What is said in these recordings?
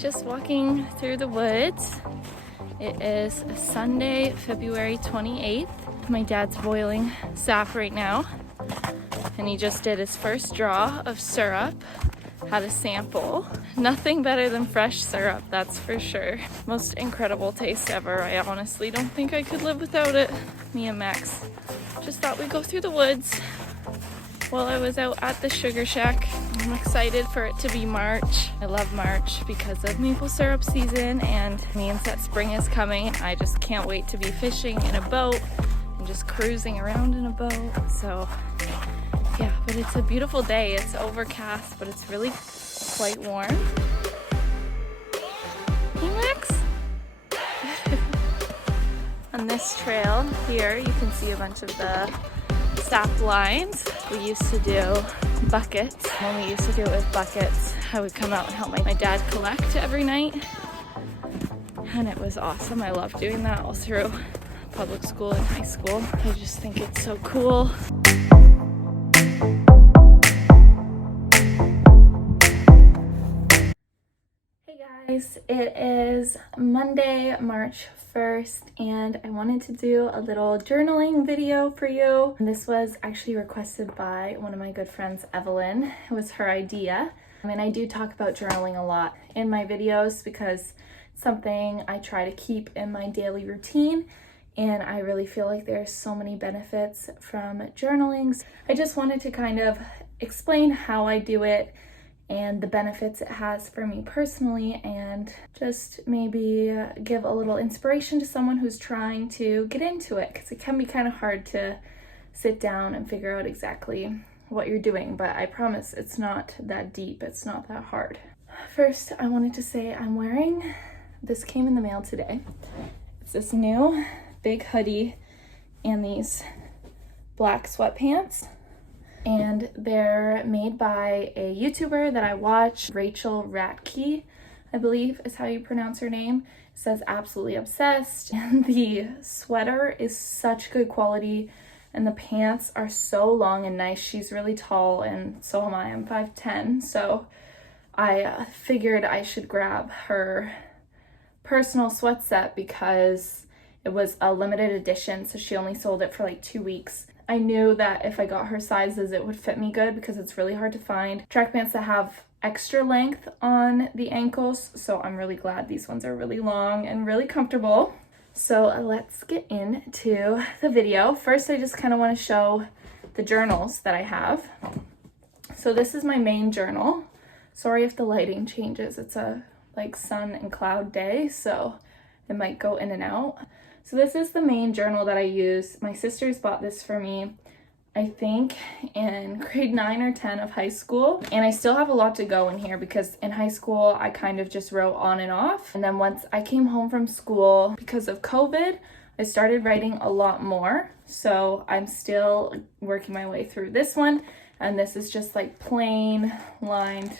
Just walking through the woods. It is Sunday, February 28th. My dad's boiling sap right now, and he just did his first draw of syrup. Had a sample. Nothing better than fresh syrup, that's for sure. Most incredible taste ever. I honestly don't think I could live without it. Me and Max just thought we'd go through the woods while I was out at the Sugar Shack. I'm excited for it to be March. I love March because of maple syrup season, and it means that spring is coming. I just can't wait to be fishing in a boat and just cruising around in a boat. So yeah, but it's a beautiful day. It's overcast, but it's really quite warm. Hey, Max. On this trail here, you can see a bunch of the stop lines. We used to do buckets. When we used to do it with buckets, I would come out and help my dad collect every night. And it was awesome. I loved doing that all through public school and high school. I just think it's so cool. It is Monday, March 1st, and I wanted to do a little journaling video for you. And this was actually requested by one of my good friends, Evelyn. It was her idea. And I do talk about journaling a lot in my videos because it's something I try to keep in my daily routine, and I really feel like there's so many benefits from journaling. I just wanted to kind of explain how I do it and the benefits it has for me personally, and just maybe give a little inspiration to someone who's trying to get into it, because it can be kind of hard to sit down and figure out exactly what you're doing, but I promise it's not that deep, it's not that hard. First, I wanted to say I'm wearing, this came in the mail today. It's this new big hoodie and these black sweatpants. And they're made by a YouTuber that I watch, Rachel Ratke, I believe is how you pronounce her name. It says absolutely obsessed. And the sweater is such good quality, and the pants are so long and nice. She's really tall, and so am I. I'm 5'10", so I figured I should grab her personal sweat set because it was a limited edition, so she only sold it for like 2 weeks. I knew that if I got her sizes, it would fit me good because it's really hard to find track pants that have extra length on the ankles. So I'm really glad these ones are really long and really comfortable. So let's get into the video. First, I just kind of want to show the journals that I have. So this is my main journal. Sorry if the lighting changes. It's a like sun and cloud day, so it might go in and out. So this is the main journal that I use. My sisters bought this for me, I think, in grade 9 or 10 of high school. And I still have a lot to go in here because in high school, I kind of just wrote on and off. And then once I came home from school, because of COVID, I started writing a lot more. So I'm still working my way through this one. And this is just like plain lined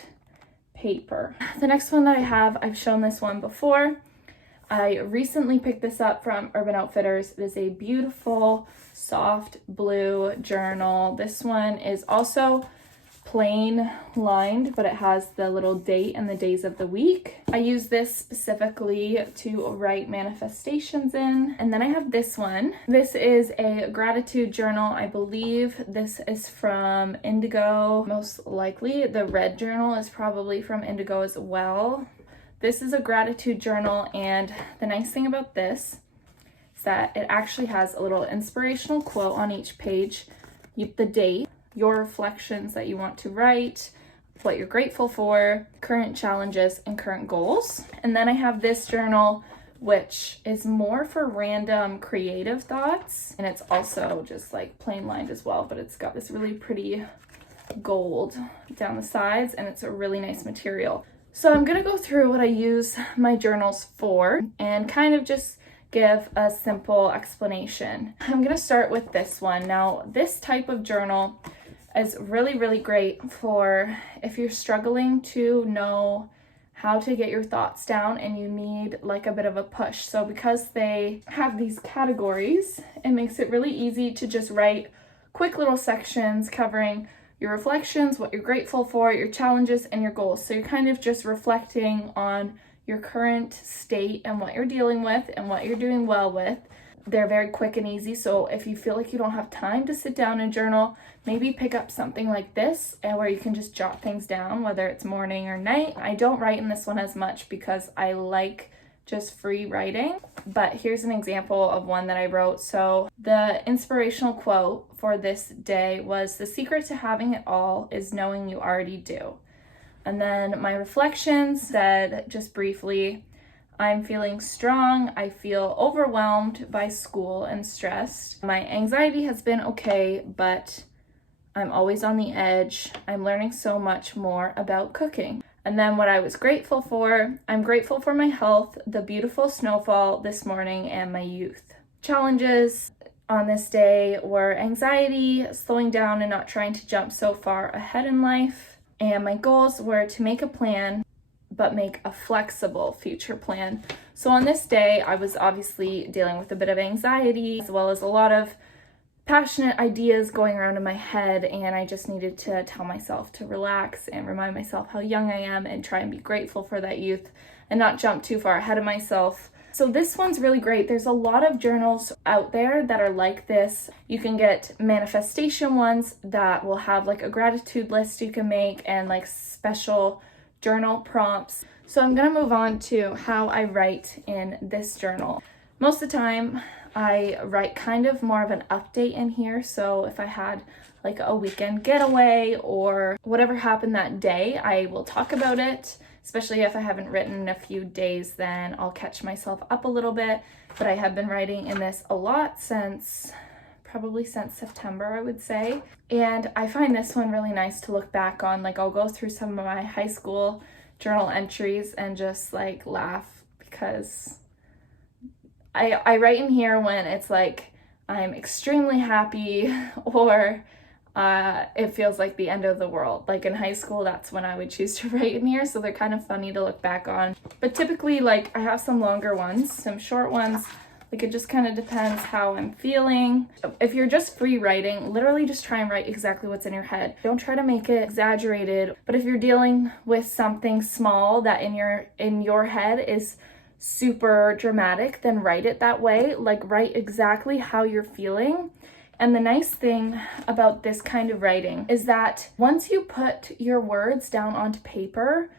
paper. The next one that I have, I've shown this one before. I recently picked this up from Urban Outfitters. It is a beautiful, soft blue journal. This one is also plain lined, but it has the little date and the days of the week. I use this specifically to write manifestations in. And then I have this one. This is a gratitude journal. I believe this is from Indigo, most likely. The red journal is probably from Indigo as well. This is a gratitude journal, and the nice thing about this is that it actually has a little inspirational quote on each page, the date, your reflections that you want to write, what you're grateful for, current challenges, and current goals. And then I have this journal, which is more for random creative thoughts, and it's also just like plain lined as well, but it's got this really pretty gold down the sides, and it's a really nice material. So I'm gonna go through what I use my journals for and kind of just give a simple explanation. I'm gonna start with this one. Now, this type of journal is really, really great for if you're struggling to know how to get your thoughts down and you need like a bit of a push. So because they have these categories, it makes it really easy to just write quick little sections covering your reflections, what you're grateful for, your challenges, and your goals. So you're kind of just reflecting on your current state and what you're dealing with and what you're doing well with. They're very quick and easy, so if you feel like you don't have time to sit down and journal, maybe pick up something like this where you can just jot things down, whether it's morning or night. I don't write in this one as much because I like just free writing, but here's an example of one that I wrote. So the inspirational quote for this day was, "The secret to having it all is knowing you already do." And then my reflections said, just briefly, "I'm feeling strong. I feel overwhelmed by school and stressed. My anxiety has been okay, but I'm always on the edge. I'm learning so much more about cooking." And then what I was grateful for, "I'm grateful for my health, the beautiful snowfall this morning, and my youth." Challenges on this day were anxiety, slowing down and not trying to jump so far ahead in life. And my goals were to make a plan, but make a flexible future plan. So on this day, I was obviously dealing with a bit of anxiety, as well as a lot of passionate ideas going around in my head, and I just needed to tell myself to relax and remind myself how young I am and try and be grateful for that youth and not jump too far ahead of myself. So this one's really great. There's a lot of journals out there that are like this. You can get manifestation ones that will have like a gratitude list you can make and like special journal prompts. So I'm gonna move on to how I write in this journal. Most of the time, I write kind of more of an update in here. So if I had like a weekend getaway or whatever happened that day, I will talk about it. Especially if I haven't written in a few days, then I'll catch myself up a little bit. But I have been writing in this a lot probably since September, I would say. And I find this one really nice to look back on. Like, I'll go through some of my high school journal entries and just like laugh, because I write in here when it's like I'm extremely happy or it feels like the end of the world. Like in high school, that's when I would choose to write in here, so they're kind of funny to look back on. But typically, like, I have some longer ones, some short ones. Like, it just kind of depends how I'm feeling. If you're just free writing, literally just try and write exactly what's in your head. Don't try to make it exaggerated. But if you're dealing with something small that in your head is super dramatic, then write it that way. Like, write exactly how you're feeling. And the nice thing about this kind of writing is that once you put your words down onto paper,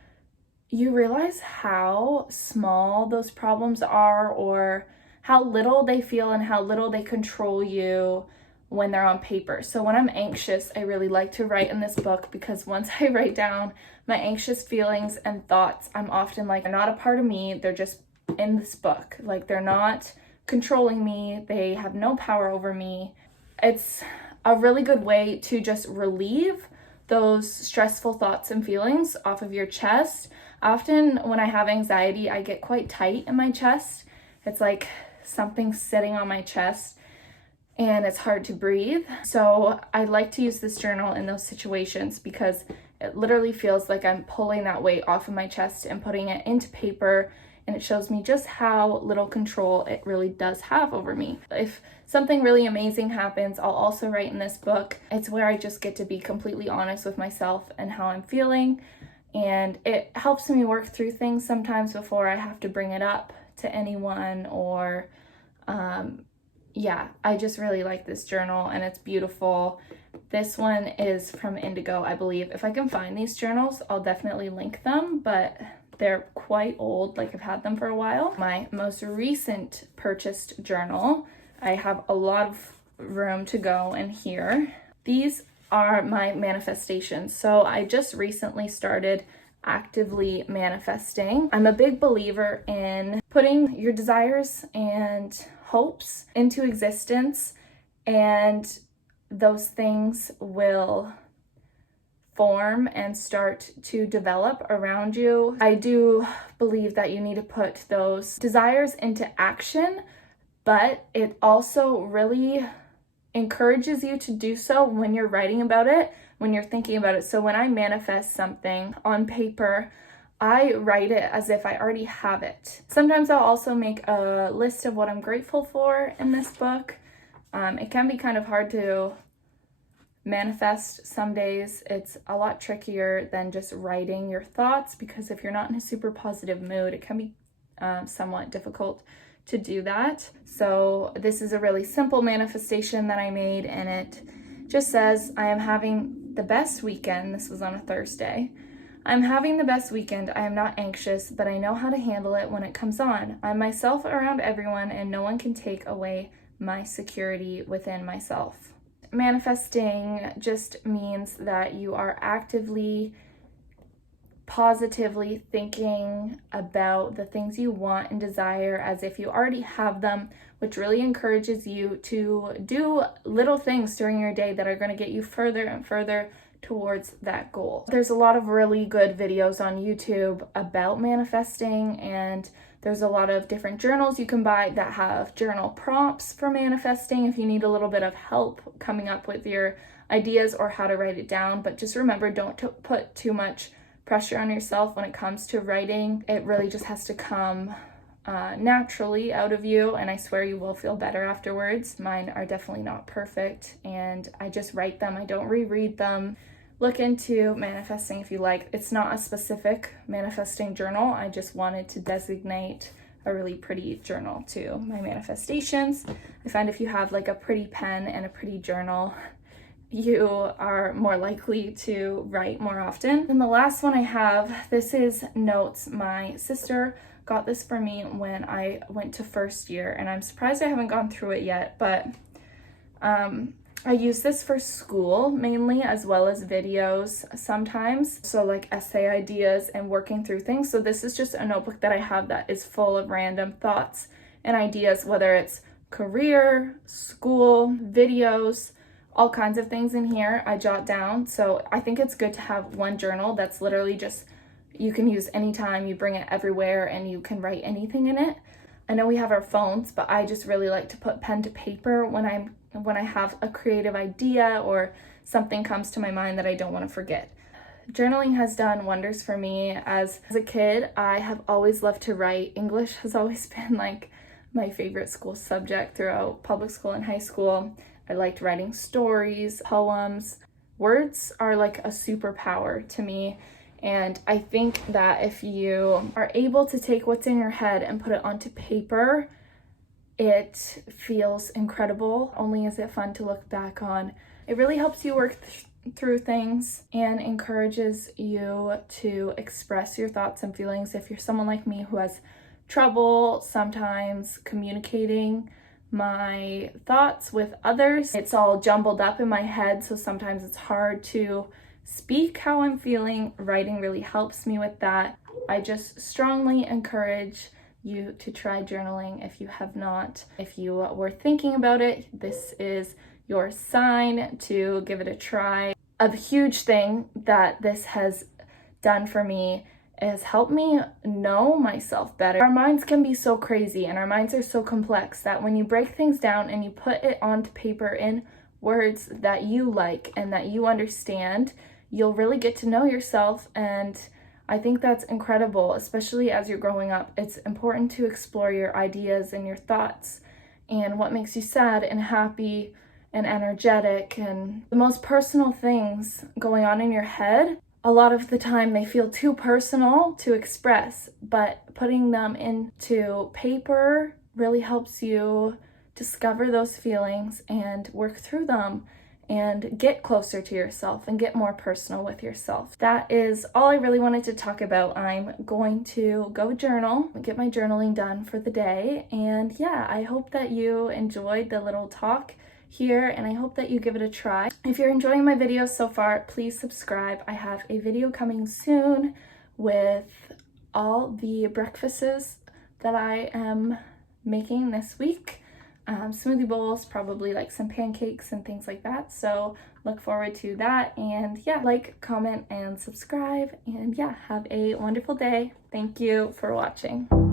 you realize how small those problems are, or how little they feel and how little they control you when they're on paper. So when I'm anxious, I really like to write in this book, because once I write down my anxious feelings and thoughts, I'm often like, they're not a part of me, they're just in this book. Like, they're not controlling me, they have no power over me. It's a really good way to just relieve those stressful thoughts and feelings off of your chest. Often when I have anxiety, I get quite tight in my chest. It's like something sitting on my chest and it's hard to breathe. So I like to use this journal in those situations, because it literally feels like I'm pulling that weight off of my chest and putting it into paper, and it shows me just how little control it really does have over me. If something really amazing happens, I'll also write in this book. It's where I just get to be completely honest with myself and how I'm feeling, and it helps me work through things sometimes before I have to bring it up to anyone, or I just really like this journal and it's beautiful. This one is from Indigo, I believe. If I can find these journals, I'll definitely link them, but they're quite old, like I've had them for a while. My most recent purchased journal, I have a lot of room to go in here. These are my manifestations. So I just recently started actively manifesting. I'm a big believer in putting your desires and hopes into existence, and those things will form and start to develop around you. I do believe that you need to put those desires into action, but it also really encourages you to do so when you're writing about it, when you're thinking about it. So when I manifest something on paper, I write it as if I already have it. Sometimes I'll also make a list of what I'm grateful for in this book. It can be kind of hard to manifest. Some days it's a lot trickier than just writing your thoughts, because if you're not in a super positive mood, it can be somewhat difficult to do that. So this is a really simple manifestation that I made, and it just says, I am having the best weekend. This was on a Thursday. I'm having the best weekend. I am not anxious, but I know how to handle it when it comes on. I'm myself around everyone, and no one can take away my security within myself. Manifesting just means that you are actively, positively thinking about the things you want and desire as if you already have them, which really encourages you to do little things during your day that are going to get you further and further towards that goal. There's a lot of really good videos on YouTube about manifesting, and there's a lot of different journals you can buy that have journal prompts for manifesting if you need a little bit of help coming up with your ideas or how to write it down. But just remember, don't put too much pressure on yourself when it comes to writing. It really just has to come naturally out of you, and I swear you will feel better afterwards. Mine are definitely not perfect, and I just write them. I don't reread them. Look into manifesting if you like. It's not a specific manifesting journal. I just wanted to designate a really pretty journal to my manifestations. I find if you have like a pretty pen and a pretty journal, you are more likely to write more often. And the last one I have, this is notes. My sister got this for me when I went to first year, and I'm surprised I haven't gone through it yet, but I use this for school mainly, as well as videos sometimes. So like essay ideas and working through things. So this is just a notebook that I have that is full of random thoughts and ideas, whether it's career, school, videos, all kinds of things in here I jot down. So I think it's good to have one journal that's literally just, you can use anytime, you bring it everywhere, and you can write anything in it. I know we have our phones, but I just really like to put pen to paper when I have a creative idea or something comes to my mind that I don't want to forget. Journaling has done wonders for me. As a kid, I have always loved to write. English has always been like my favorite school subject throughout public school and high school. I liked writing stories, poems. Words are like a superpower to me. And I think that if you are able to take what's in your head and put it onto paper, it feels incredible. Only is it fun to look back on. It really helps you work through things and encourages you to express your thoughts and feelings. If you're someone like me who has trouble sometimes communicating my thoughts with others, it's all jumbled up in my head, so sometimes it's hard to speak how I'm feeling. Writing really helps me with that. I just strongly encourage you to try journaling if you have not. If you were thinking about it, this is your sign to give it a try. A huge thing that this has done for me is helped me know myself better. Our minds can be so crazy, and our minds are so complex that when you break things down and you put it onto paper in words that you like and that you understand, you'll really get to know yourself. And I think that's incredible, especially as you're growing up. It's important to explore your ideas and your thoughts and what makes you sad and happy and energetic and the most personal things going on in your head. A lot of the time they feel too personal to express, but putting them into paper really helps you discover those feelings and work through them and get closer to yourself and get more personal with yourself. That is all I really wanted to talk about. I'm going to go journal, get my journaling done for the day. And yeah, I hope that you enjoyed the little talk here, and I hope that you give it a try. If you're enjoying my videos so far, please subscribe. I have a video coming soon with all the breakfasts that I am making this week. Smoothie bowls, probably like some pancakes and things like that. So look forward to that. And yeah, like, comment, and subscribe. And yeah, have a wonderful day. Thank you for watching.